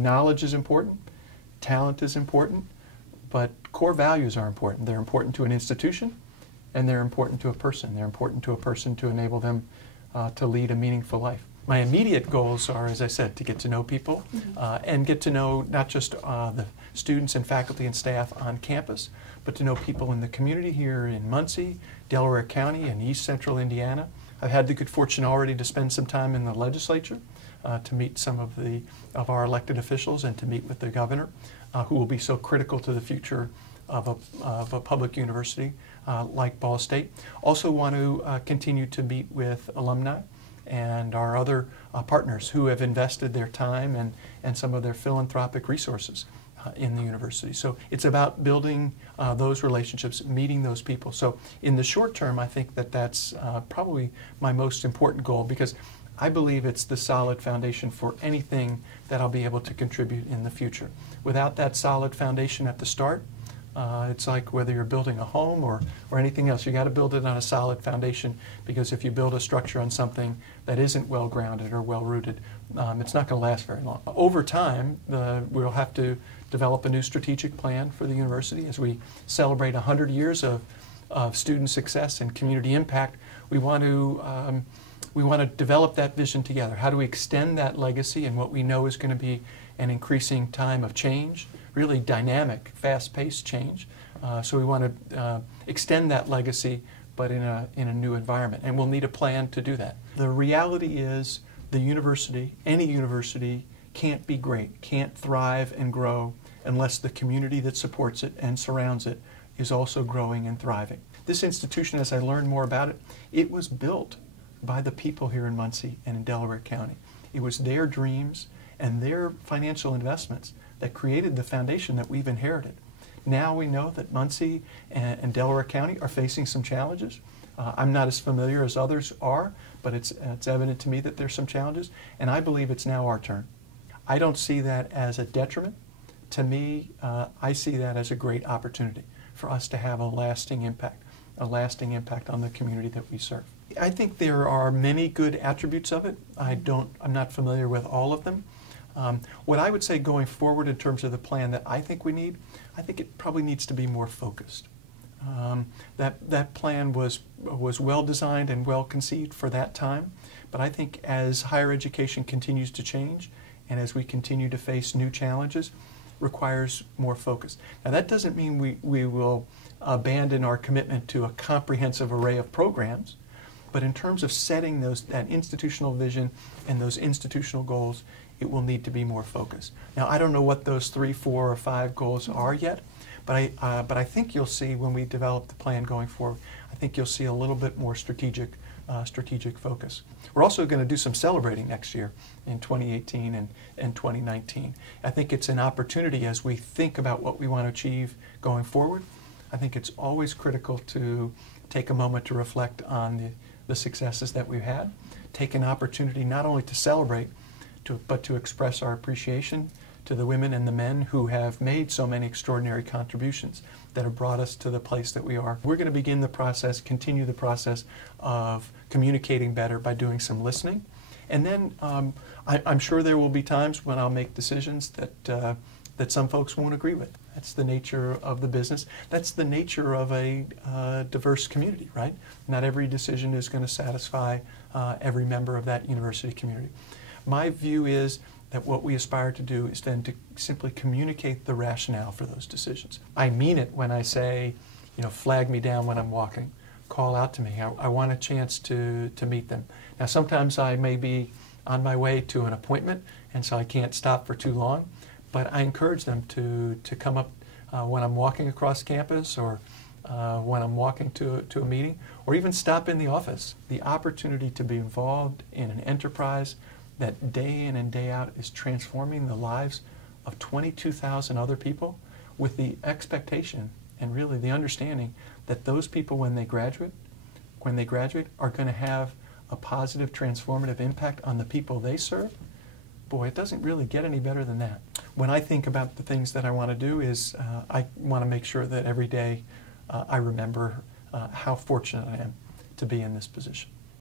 Knowledge is important, talent is important, but core values are important. They're important to an institution, and they're important to a person. They're important to a person to enable them to lead a meaningful life. My immediate goals are, as I said, to get to know people and get to know not just the students and faculty and staff on campus, but to know people in the community here in Muncie, Delaware County, and East Central Indiana. I've had the good fortune already to spend some time in the legislature to meet some of our elected officials and to meet with the governor, who will be so critical to the future of a public university like Ball State. Also want to continue to meet with alumni and our other partners who have invested their time and some of their philanthropic resources in the university. So it's about building those relationships, meeting those people. So in the short term, I think that that's probably my most important goal, because I believe it's the solid foundation for anything that I'll be able to contribute in the future. Without that solid foundation at the start, it's like whether you're building a home or anything else. You got to build it on a solid foundation, because if you build a structure on something that isn't well grounded or well rooted, it's not going to last very long. Over time, we'll have to develop a new strategic plan for the university as we celebrate 100 years of student success and community impact. We want to develop that vision together. How do we extend that legacy in what we know is going to be an increasing time of change, really dynamic, fast-paced change? So we want to extend that legacy, but in a new environment, and we'll need a plan to do that. The reality is the university, any university, can't be great, can't thrive and grow unless the community that supports it and surrounds it is also growing and thriving. This institution, as I learned more about it, it was built by the people here in Muncie and in Delaware County. It was their dreams and their financial investments that created the foundation that we've inherited. Now we know that Muncie and Delaware County are facing some challenges. I'm not as familiar as others are, but it's evident to me that there's some challenges, and I believe it's now our turn. I don't see that as a detriment. To me, I see that as a great opportunity for us to have a lasting impact on the community that we serve. I think there are many good attributes of it. I'm not familiar with all of them. What I would say going forward in terms of the plan that I think we need, I think it probably needs to be more focused. That plan was well designed and well conceived for that time, but I think as higher education continues to change and as we continue to face new challenges, requires more focus. Now that doesn't mean we will abandon our commitment to a comprehensive array of programs, but in terms of setting that institutional vision and those institutional goals, it will need to be more focused. Now I don't know what those 3, 4, or 5 goals are yet, but I think you'll see when we develop the plan going forward, I think you'll see a little bit more strategic focus. We're also going to do some celebrating next year in 2018 and 2019. I think it's an opportunity as we think about what we want to achieve going forward. I think it's always critical to take a moment to reflect on the successes that we've had, take an opportunity not only to celebrate, but to express our appreciation to the women and the men who have made so many extraordinary contributions that have brought us to the place that we are. We're going to begin the process, continue the process of communicating better by doing some listening. And then I'm sure there will be times when I'll make decisions that some folks won't agree with. That's the nature of the business. That's the nature of a diverse community, right? Not every decision is going to satisfy every member of that university community. My view is that what we aspire to do is then to simply communicate the rationale for those decisions. I mean it when I say, flag me down when I'm walking, call out to me. I want a chance to meet them. Now sometimes I may be on my way to an appointment and so I can't stop for too long, but I encourage them to come up when I'm walking across campus or when I'm walking to a meeting, or even stop in the office. The opportunity to be involved in an enterprise that day in and day out is transforming the lives of 22,000 other people, with the expectation and really the understanding that those people, when they graduate, are going to have a positive, transformative impact on the people they serve. Boy, it doesn't really get any better than that. When I think about the things that I want to do is I want to make sure that every day I remember how fortunate I am to be in this position.